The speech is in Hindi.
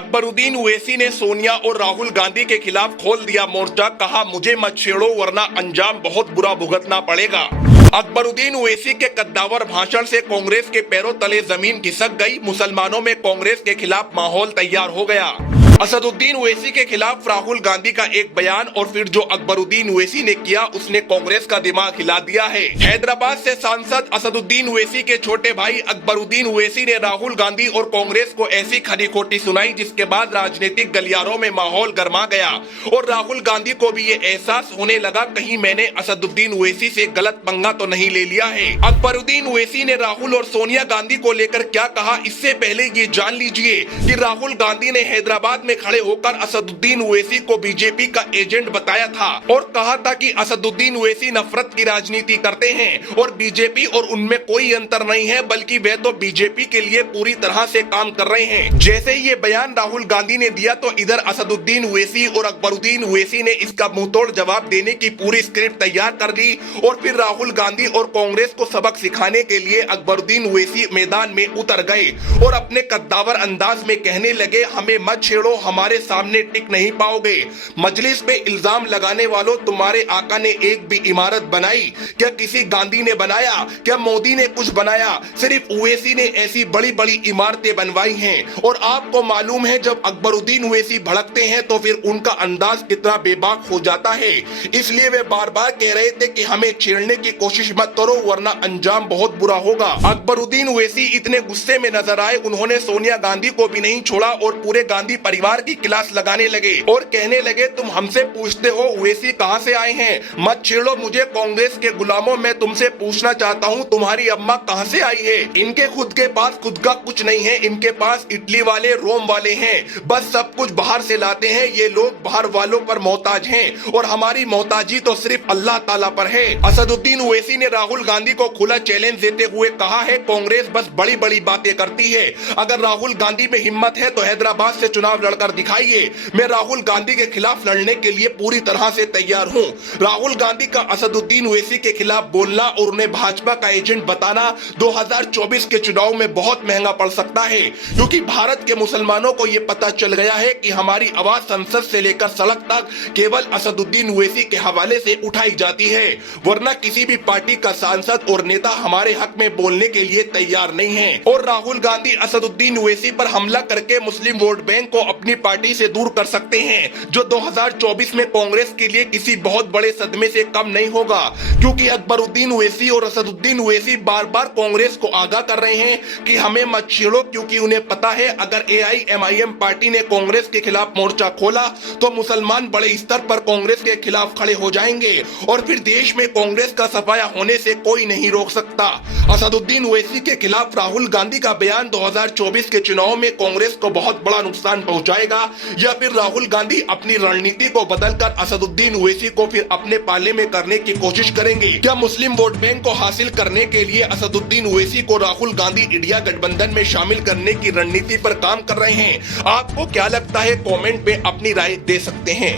अकबरुद्दीन ओवैसी ने सोनिया और राहुल गांधी के खिलाफ खोल दिया मोर्चा। कहा, मुझे मत छेड़ो वरना अंजाम बहुत बुरा भुगतना पड़ेगा। अकबरुद्दीन ओवैसी के कद्दावर भाषण से कांग्रेस के पैरों तले जमीन खिसक गई। मुसलमानों में कांग्रेस के खिलाफ माहौल तैयार हो गया। असदुद्दीन ओवैसी के खिलाफ राहुल गांधी का एक बयान और फिर जो अकबरुद्दीन ओवैसी ने किया उसने कांग्रेस का दिमाग हिला दिया है। हैदराबाद से सांसद असदुद्दीन ओवैसी के छोटे भाई अकबरुद्दीन ओवैसी ने राहुल गांधी और कांग्रेस को ऐसी खरी खोटी सुनाई जिसके बाद राजनीतिक गलियारों में माहौल गर्मा गया और राहुल गांधी को भी ये एहसास होने लगा, कहीं मैंने असदुद्दीन ओवैसी से गलत पंगा तो नहीं ले लिया है। अकबरुद्दीन ओवैसी ने राहुल और सोनिया गांधी को लेकर क्या कहा, इससे पहले ये जान लीजिए कि राहुल गांधी ने हैदराबाद में खड़े होकर असदुद्दीन ओवैसी को बीजेपी का एजेंट बताया था और कहा था कि असदुद्दीन ओवैसी नफरत की राजनीति करते हैं और बीजेपी और उनमें कोई अंतर नहीं है, बल्कि वे तो बीजेपी के लिए पूरी तरह से काम कर रहे हैं। जैसे ही ये बयान राहुल गांधी ने दिया तो इधर असदुद्दीन ओवैसी और अकबरुद्दीन ओवैसी ने इसका मुंहतोड़ जवाब देने की पूरी स्क्रिप्ट तैयार कर ली और फिर राहुल गांधी और कांग्रेस को सबक सिखाने के लिए अकबरुद्दीन ओवैसी मैदान में उतर गए और अपने कद्दावर अंदाज में कहने लगे, हमें मत छेड़ो, हमारे सामने टिक नहीं पाओगे। मजलिस में इल्जाम लगाने वालों, तुम्हारे आका ने एक भी इमारत बनाई क्या? किसी गांधी ने बनाया क्या? मोदी ने कुछ बनाया? सिर्फ ओवैसी ने ऐसी बड़ी बड़ी इमारतें बनवाई हैं। और आपको मालूम है जब अकबरुद्दीन ओवैसी भड़कते हैं तो फिर उनका अंदाज कितना बेबाक हो जाता है। इसलिए वे बार बार कह रहे थे कि हमें छेड़ने की कोशिश मत करो वरना अंजाम बहुत बुरा होगा। अकबरुद्दीन ओवैसी इतने गुस्से में नजर आए, उन्होंने सोनिया गांधी को भी नहीं छोड़ा और पूरे गांधी परिवार की क्लास लगाने लगे और कहने लगे, तुम हमसे पूछते हो ओवैसी कहां से आए हैं? मत छेड़ो मुझे कांग्रेस के गुलामों, मैं तुमसे पूछना चाहता हूं तुम्हारी अम्मा कहां से आई है? इनके खुद के पास खुद का कुछ नहीं है, इनके पास इटली वाले रोम वाले हैं, बस सब कुछ बाहर से लाते हैं। ये लोग बाहर वालों पर मोहताज हैं और हमारी मोहताजी तो सिर्फ अल्लाह ताला पर है। असदुद्दीन ओवैसी ने राहुल गांधी को खुला चैलेंज देते हुए कहा है, कांग्रेस बस बड़ी बड़ी बातें करती है, अगर राहुल गांधी में हिम्मत है तो हैदराबाद से चुनाव लड़कर दिखाइए। मैं राहुल गांधी के खिलाफ लड़ने के लिए पूरी तरह से तैयार हूं। राहुल गांधी का असदुद्दीन ओवैसी के खिलाफ बोलना और उन्हें भाजपा का एजेंट बताना 2024 के चुनाव में बहुत महंगा पड़ सकता है, क्योंकि भारत के मुसलमानों को यह पता चल गया है कि हमारी आवाज संसद से लेकर सड़क तक केवल असदुद्दीन ओवैसी के हवाले से उठाई जाती है, वरना किसी भी पार्टी का सांसद और नेता हमारे हक में बोलने के लिए तैयार नहीं है। और राहुल गांधी असदुद्दीन ओवैसी पर हमला करके मुस्लिम वोट बैंक को अपनी पार्टी से दूर कर सकते हैं, जो 2024 में कांग्रेस के लिए किसी बहुत बड़े सदमे से कम नहीं होगा, क्योंकि अकबरुद्दीन ओवैसी और असदुद्दीन ओवैसी बार बार कांग्रेस को आगाह कर रहे हैं कि हमें मत छेड़ो, क्योंकि उन्हें पता है अगर AIMIM पार्टी ने कांग्रेस के खिलाफ मोर्चा खोला तो मुसलमान बड़े स्तर पर कांग्रेस के खिलाफ खड़े हो जाएंगे और फिर देश में कांग्रेस का सफाया होने से कोई नहीं रोक सकता। असदुद्दीन ओवैसी के खिलाफ राहुल गांधी का बयान 2024 के चुनाव में कांग्रेस को बहुत बड़ा नुकसान पहुंचाएगा, या फिर राहुल गांधी अपनी रणनीति को बदलकर असदुद्दीन ओवैसी को फिर अपने पाले में करने की कोशिश करेंगे? क्या मुस्लिम वोट बैंक को हासिल करने के लिए असदुद्दीन ओवैसी को राहुल गांधी इंडिया गठबंधन में शामिल करने की रणनीति पर काम कर रहे हैं? आपको क्या लगता है? कमेंट में अपनी राय दे सकते हैं।